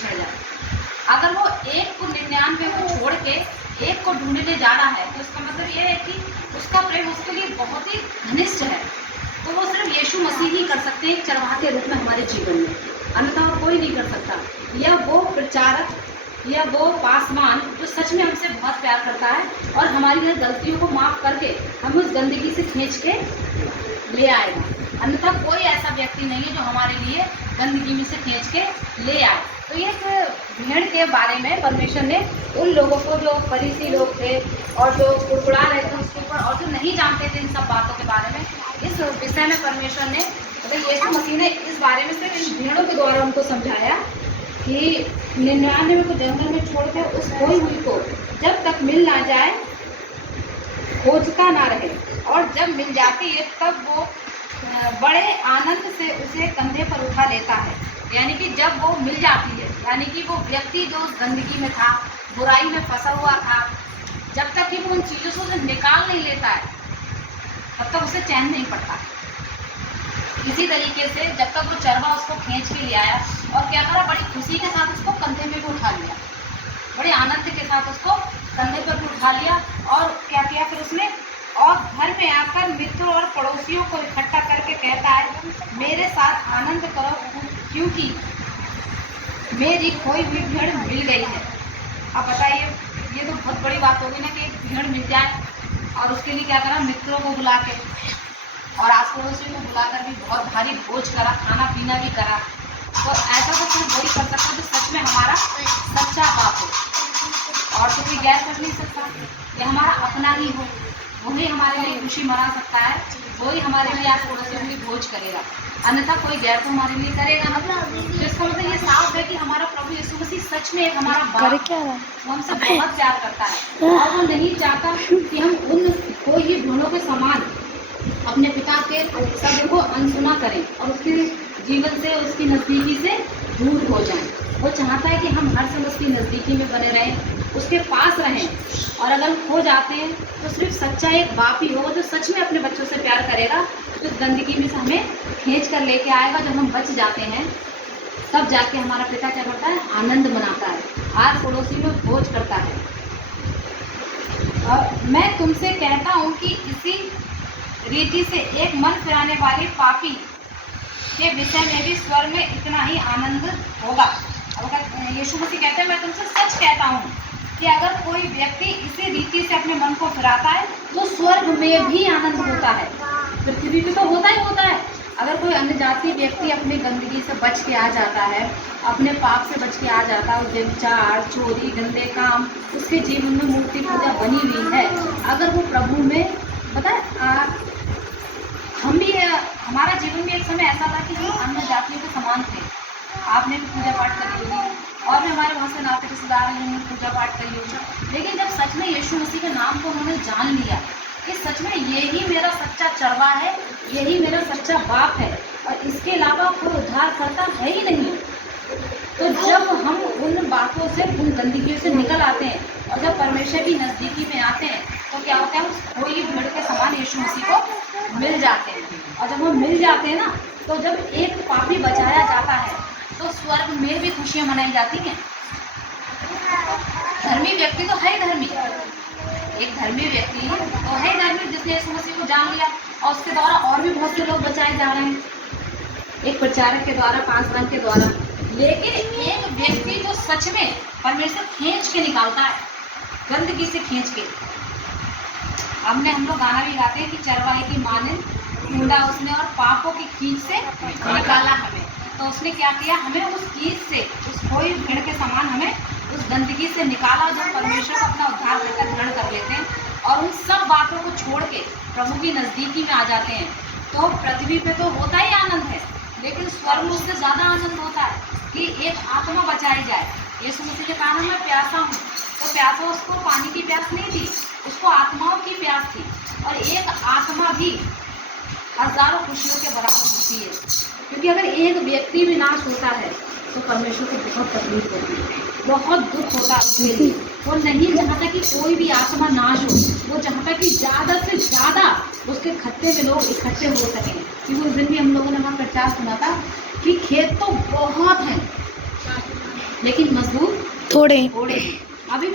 बिछड़ जाए। अगर वो एक को 99 को छोड़ के एक को ढूंढने जा रहा है तो इसका मतलब ये है कि उसका प्रेम उसके लिए बहुत ही घनिष्ठ है। तो वो सिर्फ यीशु मसीह ही कर सकते हैं चरवाहा के रूप में हमारे जीवन में, अन्यथा और कोई नहीं कर सकता। या वो प्रचारक या वो पासवान जो सच में हमसे बहुत प्यार करता है और हमारी हर गलतियों को माफ़ करके हम उस गंदगी से खींच के ले आएगा। अन्यथा कोई ऐसा व्यक्ति नहीं है जो हमारे लिए गंदगी में से खींच के ले आए। तो ये भेड़ के बारे में परमेश्वर ने उन लोगों को जो फरीसी लोग थे और जो कुड़कुड़ा रहे थे उसके ऊपर और जो नहीं जानते थे इन सब बातों के बारे में, इस विषय में परमेश्वर ने यीशु मसीह ने इस बारे में सिर्फ इन भेड़ों के द्वारा उनको समझाया कि 99 को जंगल में छोड़कर उस खोई हुई को जब तक मिल ना जाए खोजता ना रहे, और जब मिल जाती है तब वो बड़े आनंद से उसे कंधे पर उठा लेता है। यानी कि जब वो मिल जाती है, यानी कि वो व्यक्ति जो उस गंदगी में था, बुराई में फंसा हुआ था, जब तक कि वो उन चीज़ों से उसे निकाल नहीं लेता है तब तक उसे चैन नहीं पड़ता। इसी तरीके से जब तक वो चरवा उसको खींच के ले आया और क्या करा, बड़ी खुशी के साथ उसको कंधे में भी उठा लिया, बड़े आनंद के साथ उसको कंधे पर भी उठा लिया। और क्या किया फिर उसने, और घर में आकर मित्रों और पड़ोसियों को इकट्ठा करके कहता है मेरे साथ आनंद करो क्योंकि मेरी खोई हुई भेड़ मिल गई है। अब बताइए, ये तो बहुत बड़ी बात होगी ना कि एक भेड़ मिल जाए, और उसके लिए क्या करा, मित्रों को बुला के और आस पड़ोसियों को बुलाकर भी बहुत भारी भोज करा, खाना पीना भी करा। तो ऐसा तो सिर्फ वही कर सकता जो सच में हमारा सच्चा बाप हो, और तो कोई गैर कर नहीं सकता। ये हमारा अपना ही हो, वही हमारे लिए खुशी मना सकता है, वही हमारे लिए आस पड़ोसियों के लिए भोज करेगा, अन्यथा कोई गैर तो हमारे लिए करेगा ना। तो इसका मतलब ये साफ है कि हमारा प्रभु यीशु मसीह सच में एक हमारा बाप, वो हमसे बहुत प्यार करता है और वो नहीं चाहता कि हम उन कोई ही ढूंढों के समान अपने पिता के शब्द को अनसुना करें और उसके जीवन से, उसकी नज़दीकी से दूर हो जाएं। वो चाहता है कि हम हर समय उसकी नज़दीकी में बने रहें, उसके पास रहें, और अगर खो जाते हैं तो सिर्फ सच्चा एक बाप ही होगा जो सच में अपने बच्चों से प्यार करेगा, तो इस गंदगी में से हमें खींच कर लेके आएगा। जब हम बच जाते हैं तब जाके हमारा पिता क्या करता है, आनंद मनाता है, आस पड़ोसी में भोज करता है। और मैं तुमसे कहता हूँ कि इसी रीति से एक मन फिराने वाली पापी के विषय में भी स्वर्ग में इतना ही आनंद होगा। अब यीशु मसीह कहते हैं मैं तुमसे सच कहता हूँ कि अगर कोई व्यक्ति इसी रीति से अपने मन को फिराता है तो स्वर्ग में भी आनंद होता है। पृथ्वी पे तो होता ही होता है। अगर कोई अन्य जाति व्यक्ति अपनी गंदगी से बच के आ जाता है, अपने पाप से बच के आ जाता है, व्यभिचार, चोरी, गंदे काम, उसके जीवन में मूर्ति पूजा बनी हुई है, अगर वो प्रभु में, पता है हम भी, हमारा जीवन भी एक समय ऐसा था कि हम अन्य जातियों के समान थे। आपने भी पूजा पाठ करी होगी और भी हमारे वहाँ से नाते रिश्तेदार हैं पूजा पाठ करी होगी, लेकिन जब सच में यीशु मसीह के नाम को उन्होंने जान लिया कि सच में यही मेरा सच्चा चरवा है, यही मेरा सच्चा बाप है और इसके अलावा कोई उद्धार करता है ही नहीं, तो जब हम उन बातों से, उन गंदगियों से निकल आते हैं और जब परमेश्वर की नज़दीकी में आते हैं तो क्या होता है, उस खोई भेड़ के समान यीशु मसीह को मिल जाते हैं। और जब हम मिल जाते हैं ना, तो जब एक पापी बचाया जाता है तो स्वर्ग में भी खुशियाँ मनाई जाती हैं। धर्मी व्यक्ति तो है धर्मी, एक धर्मी व्यक्ति तो है धर्मी जिसने यीशु मसीह को जान लिया, और उसके द्वारा और भी बहुत से लोग बचाए जा रहे हैं, एक प्रचारक के द्वारा, पासवान के द्वारा। लेकिन एक व्यक्ति जो सच में परमेश्वर खींच के निकालता है, गंदगी से खींच के, हम लोग गाना भी गाते हैं कि चरवाहे की माँ ने ढूंढा उसने और पापों की खींच से निकाला हमें। तो उसने क्या किया, हमें उस खींच से, उस खोई भेड़ के समान हमें उस गंदगी से निकाला जो परमेश्वर को अपना उद्धार करके ग्रहण कर लेते हैं और उन सब बातों को छोड़ के प्रभु की नज़दीकी में आ जाते हैं। तो पृथ्वी पे तो होता ही आनंद है, लेकिन स्वर्ग में उससे ज़्यादा आनंद होता है कि एक आत्मा बचाई जाए। यीशु मसीह के कहा मैं प्यासा हूँ, तो प्यासा उसको पानी की प्यास नहीं थी, उसको आत्माओं की प्यास थी, और एक आत्मा भी हजारों खुशियों के बराबर होती है, क्योंकि अगर एक व्यक्ति भी नाश होता है तो परमेश्वर को बहुत तकलीफ होती है, बहुत दुख होता है उसके लिए। वो नहीं चाहता कि कोई भी आत्मा नाश हो, वो चाहता कि ज़्यादा से ज़्यादा उसके खत्ते में लोग इकट्ठे हो सकें। क्योंकि उस दिन भी हम लोगों ने वहाँ प्रचार सुना था कि खेत तो बहुत हैं लेकिन मजदूर थोड़े थोड़े हैं। अभी